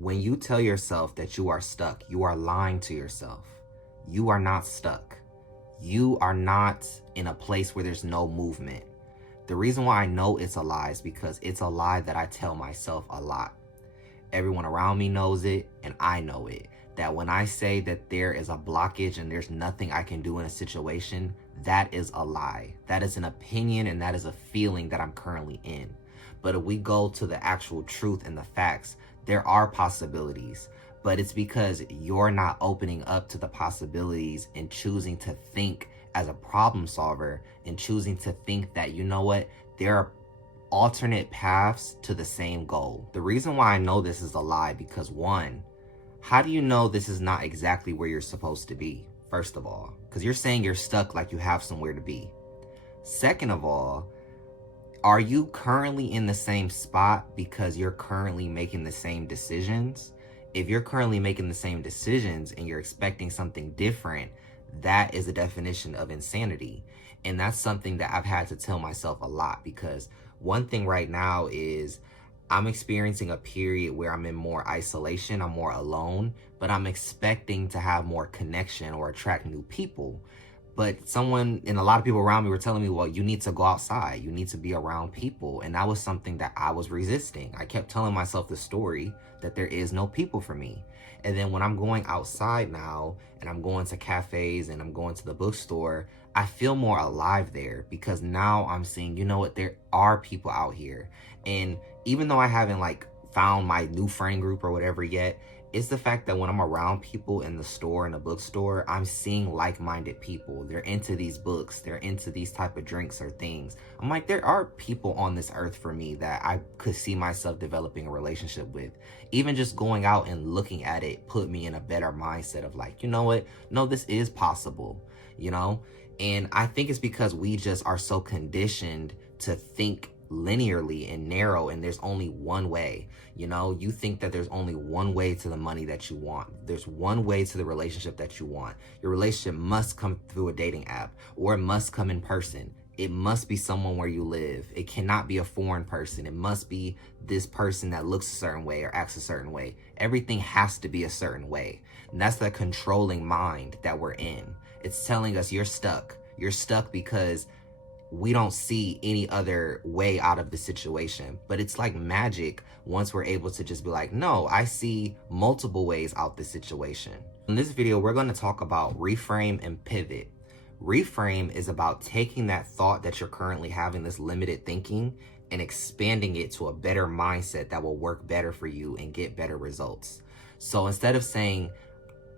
When you tell yourself that you are stuck, you are lying to yourself. You are not stuck. You are not in a place where there's no movement. The reason why I know it's a lie is because it's a lie that I tell myself a lot. Everyone around me knows it, and I know it. That when I say that there is a blockage and there's nothing I can do in a situation, that is a lie. That is an opinion, and that is a feeling that I'm currently in. But if we go to the actual truth and the facts, there are possibilities. But it's because you're not opening up to the possibilities and choosing to think as a problem solver and choosing to think that, you know what, there are alternate paths to the same goal. The reason why I know this is a lie, because one, how do you know this is not exactly where you're supposed to be? First of all, because you're saying you're stuck like you have somewhere to be. Second of all, are you currently in the same spot because you're currently making the same decisions? If you're currently making the same decisions and you're expecting something different, that is a definition of insanity. And that's something that I've had to tell myself a lot, because one thing right now is I'm experiencing a period where I'm in more isolation, I'm more alone, but I'm expecting to have more connection or attract new people. But someone and a lot of people around me were telling me, well, you need to go outside. You need to be around people. And that was something that I was resisting. I kept telling myself the story that there is no people for me. And then when I'm going outside now and I'm going to cafes and I'm going to the bookstore, I feel more alive there, because now I'm seeing, you know what, there are people out here. And even though I haven't like found my new friend group or whatever yet, it's the fact that when I'm around people in the store, in the bookstore, I'm seeing like-minded people. They're into these books. They're into these type of drinks or things. I'm like, there are people on this earth for me that I could see myself developing a relationship with. Even just going out and looking at it put me in a better mindset of like, you know what? No, this is possible, you know? And I think it's because we just are so conditioned to think linearly and narrow, and there's only one way. You know, you think that there's only one way to the money that you want. There's one way to the relationship that you want. Your relationship must come through a dating app, or it must come in person. It must be someone where you live. It cannot be a foreign person. It must be this person that looks a certain way or acts a certain way. Everything has to be a certain way. And that's the controlling mind that we're in. It's telling us you're stuck. You're stuck because we don't see any other way out of the situation. But it's like magic once we're able to just be like, no, I see multiple ways out this situation. In this video, we're going to talk about reframe and pivot. Reframe is about taking that thought that you're currently having, this limited thinking, and expanding it to a better mindset that will work better for you and get better results. So instead of saying,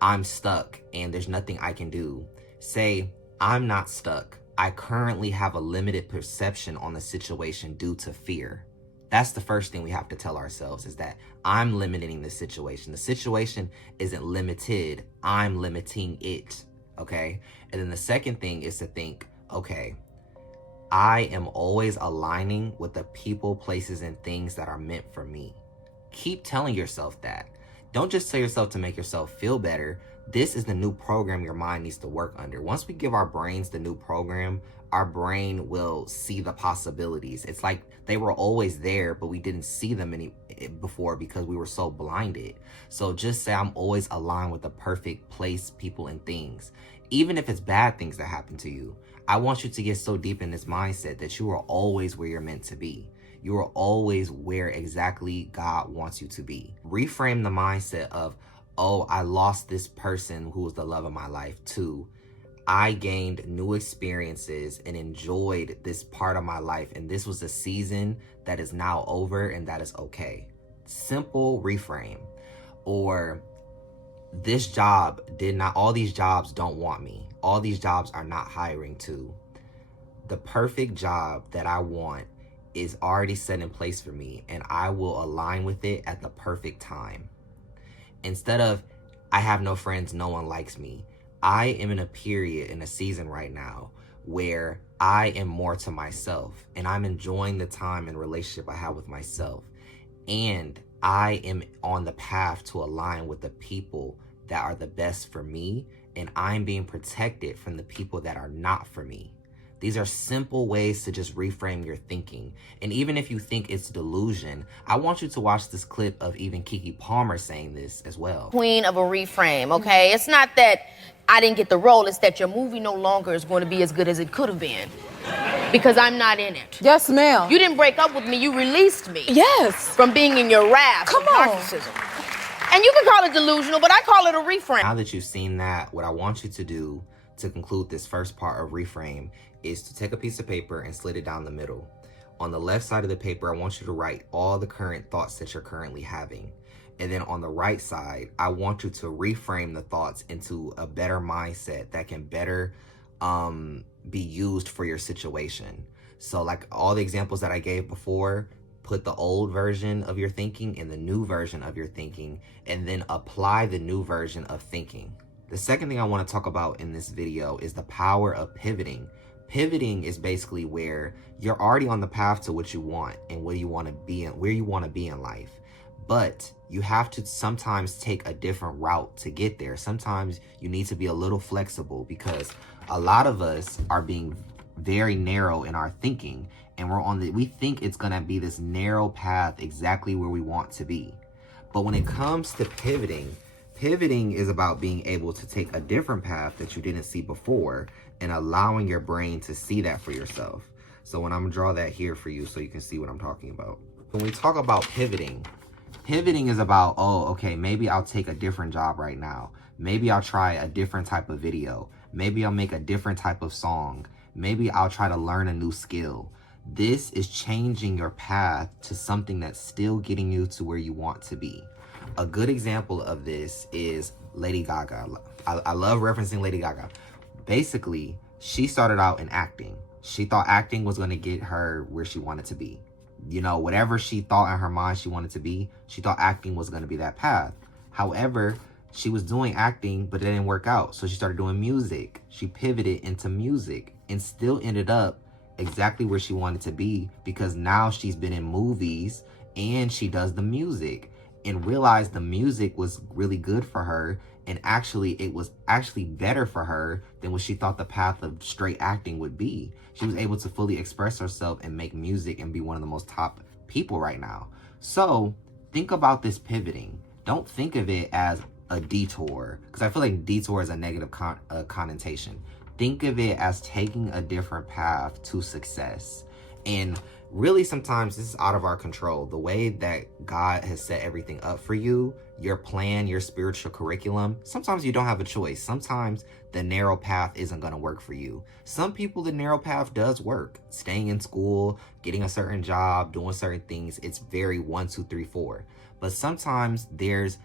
I'm stuck and there's nothing I can do, say, I'm not stuck. I currently have a limited perception on the situation due to fear. That's the first thing we have to tell ourselves, is that I'm limiting the situation. The situation isn't limited. I'm limiting it. Okay. And then the second thing is to think, okay, I am always aligning with the people, places, and things that are meant for me. Keep telling yourself that. Don't just tell yourself to make yourself feel better. This is the new program your mind needs to work under. Once we give our brains the new program, our brain will see the possibilities. It's like they were always there, but we didn't see them before because we were so blinded. So just say, I'm always aligned with the perfect place, people, and things. Even if it's bad things that happen to you, I want you to get so deep in this mindset that you are always where you're meant to be. You are always where exactly God wants you to be. Reframe the mindset of, oh, I lost this person who was the love of my life, to I gained new experiences and enjoyed this part of my life, and this was a season that is now over, and that is okay. Simple reframe. Or this job all these jobs don't want me. All these jobs are not hiring too. The perfect job that I want is already set in place for me, and I will align with it at the perfect time. Instead of, I have no friends, no one likes me. I am in a period, in a season right now where I am more to myself, and I'm enjoying the time and relationship I have with myself. And I am on the path to align with the people that are the best for me, and I'm being protected from the people that are not for me. These are simple ways to just reframe your thinking. And even if you think it's delusion, I want you to watch this clip of even Keke Palmer saying this as well. Queen of a reframe, okay? It's not that I didn't get the role, it's that your movie no longer is going to be as good as it could have been. Because I'm not in it. Yes, ma'am. You didn't break up with me, you released me. Yes. From being in your wrath. Come of on. narcissism. And you can call it delusional, but I call it a reframe. Now that you've seen that, what I want you to do to conclude this first part of reframe is to take a piece of paper and slit it down the middle. On the left side of the paper, I want you to write all the current thoughts that you're currently having. And then on the right side, I want you to reframe the thoughts into a better mindset that can better be used for your situation. So like all the examples that I gave before, put the old version of your thinking in the new version of your thinking, and then apply the new version of thinking. The second thing I want to talk about in this video is the power of pivoting. Pivoting is basically where you're already on the path to what you want and where you want to be in life. But you have to sometimes take a different route to get there. Sometimes you need to be a little flexible because a lot of us are being very narrow in our thinking, and we think it's going to be this narrow path exactly where we want to be. But when it comes to pivoting is about being able to take a different path that you didn't see before and allowing your brain to see that for yourself. So when I'm gonna draw that here for you so you can see what I'm talking about. When we talk about pivoting is about, oh, okay, maybe I'll take a different job right now. Maybe I'll try a different type of video. Maybe I'll make a different type of song. Maybe I'll try to learn a new skill. This is changing your path to something that's still getting you to where you want to be. A good example of this is Lady Gaga. I love referencing Lady Gaga. Basically, she started out in acting. She thought acting was going to get her where she wanted to be. You know, whatever she thought in her mind she wanted to be, she thought acting was going to be that path. However, she was doing acting, but it didn't work out. So she started doing music. She pivoted into music and still ended up exactly where she wanted to be, because now she's been in movies and she does the music and realized the music was really good for her. And actually, it was actually better for her than what she thought the path of straight acting would be. She was able to fully express herself and make music and be one of the most top people right now. So think about this pivoting. Don't think of it as a detour, because I feel like detour is a negative connotation. Think of it as taking a different path to success. And really, sometimes this is out of our control. The way that God has set everything up for you, your plan, your spiritual curriculum, sometimes you don't have a choice. Sometimes the narrow path isn't going to work for you. Some people, the narrow path does work. Staying in school, getting a certain job, doing certain things, it's very 1, 2, 3, 4. But sometimes there's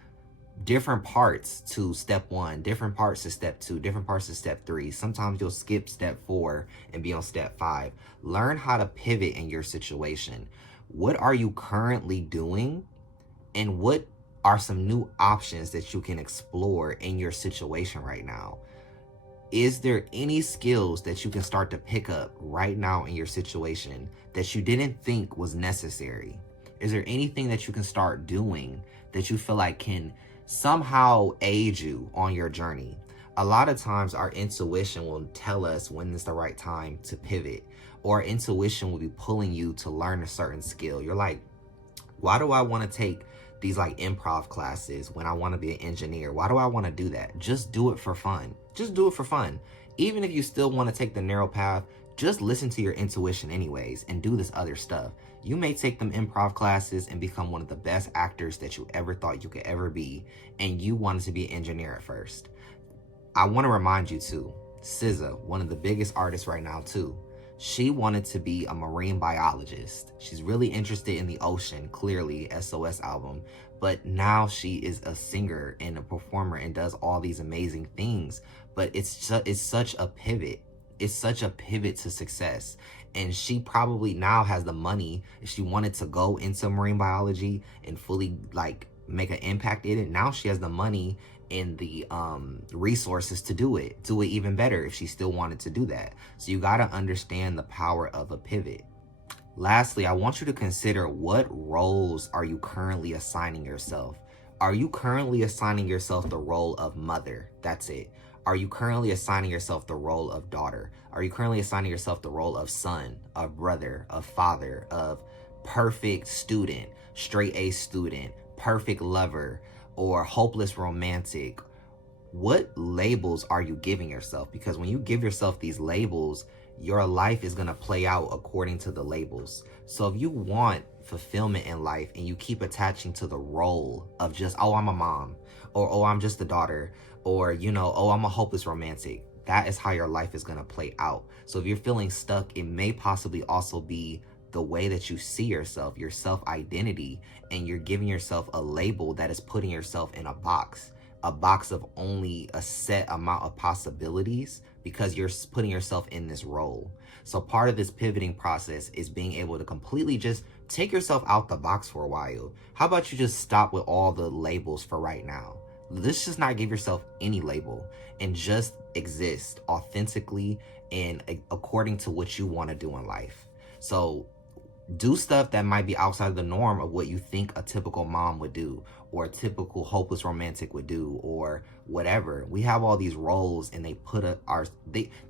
different parts to step 1, different parts to step 2, different parts to step 3. Sometimes you'll skip step 4 and be on step 5. Learn how to pivot in your situation. What are you currently doing? And what are some new options that you can explore in your situation right now? Is there any skills that you can start to pick up right now in your situation that you didn't think was necessary? Is there anything that you can start doing that you feel like can somehow aid you on your journey? A lot of times our intuition will tell us when it's the right time to pivot, or intuition will be pulling you to learn a certain skill. You're like, why do I want to take these like improv classes when I want to be an engineer? Why do I want to do that? Just do it for fun. Just do it for fun. Even if you still want to take the narrow path, just listen to your intuition anyways and do this other stuff. You may take them improv classes and become one of the best actors that you ever thought you could ever be, and you wanted to be an engineer at first. I want to remind you too, SZA, one of the biggest artists right now too, she wanted to be a marine biologist. She's really interested in the ocean, clearly, SOS album, but now she is a singer and a performer and does all these amazing things. But it's such a pivot. It's such a pivot to success. And she probably now has the money. If she wanted to go into marine biology and fully like make an impact in it, now she has the money and the resources to do it even better if she still wanted to do that. So you got to understand the power of a pivot. Lastly, I want you to consider, what roles are you currently assigning yourself? Are you currently assigning yourself the role of mother? That's it. Are you currently assigning yourself the role of daughter? Are you currently assigning yourself the role of son, of brother, of father, of perfect student, straight A student, perfect lover, or hopeless romantic? What labels are you giving yourself? Because when you give yourself these labels, your life is going to play out according to the labels. So if you want fulfillment in life and you keep attaching to the role of just, oh, I'm a mom, or oh, I'm just a daughter, or, you know, oh, I'm a hopeless romantic, that is how your life is going to play out. So if you're feeling stuck, it may possibly also be the way that you see yourself, your self-identity, and you're giving yourself a label that is putting yourself in a box of only a set amount of possibilities because you're putting yourself in this role. So part of this pivoting process is being able to completely just take yourself out the box for a while. How about you just stop with all the labels for right now? Let's just not give yourself any label and just exist authentically and according to what you want to do in life. So do stuff that might be outside of the norm of what you think a typical mom would do, or a typical hopeless romantic would do, or whatever. We have all these roles and they put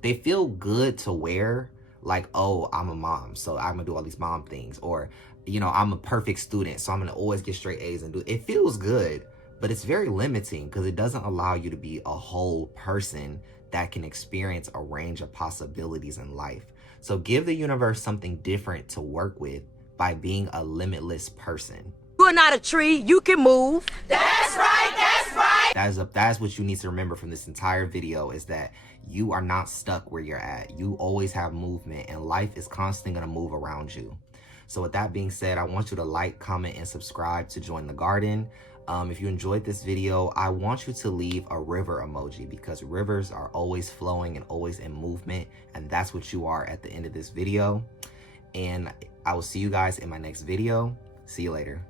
they feel good to wear, like, oh, I'm a mom, so I'm gonna do all these mom things, or, you know, I'm a perfect student, so I'm gonna always get straight A's and do it. It feels good, but it's very limiting because it doesn't allow you to be a whole person that can experience a range of possibilities in life. So give the universe something different to work with by being a limitless person. You're not a tree, you can move. That's right, that's right. That's what you need to remember from this entire video, is that you are not stuck where you're at. You always have movement, and life is constantly gonna move around you. So with that being said, I want you to like, comment, and subscribe to join the garden. If you enjoyed this video, I want you to leave a river emoji, because rivers are always flowing and always in movement, and that's what you are at the end of this video. And I will see you guys in my next video. See you later.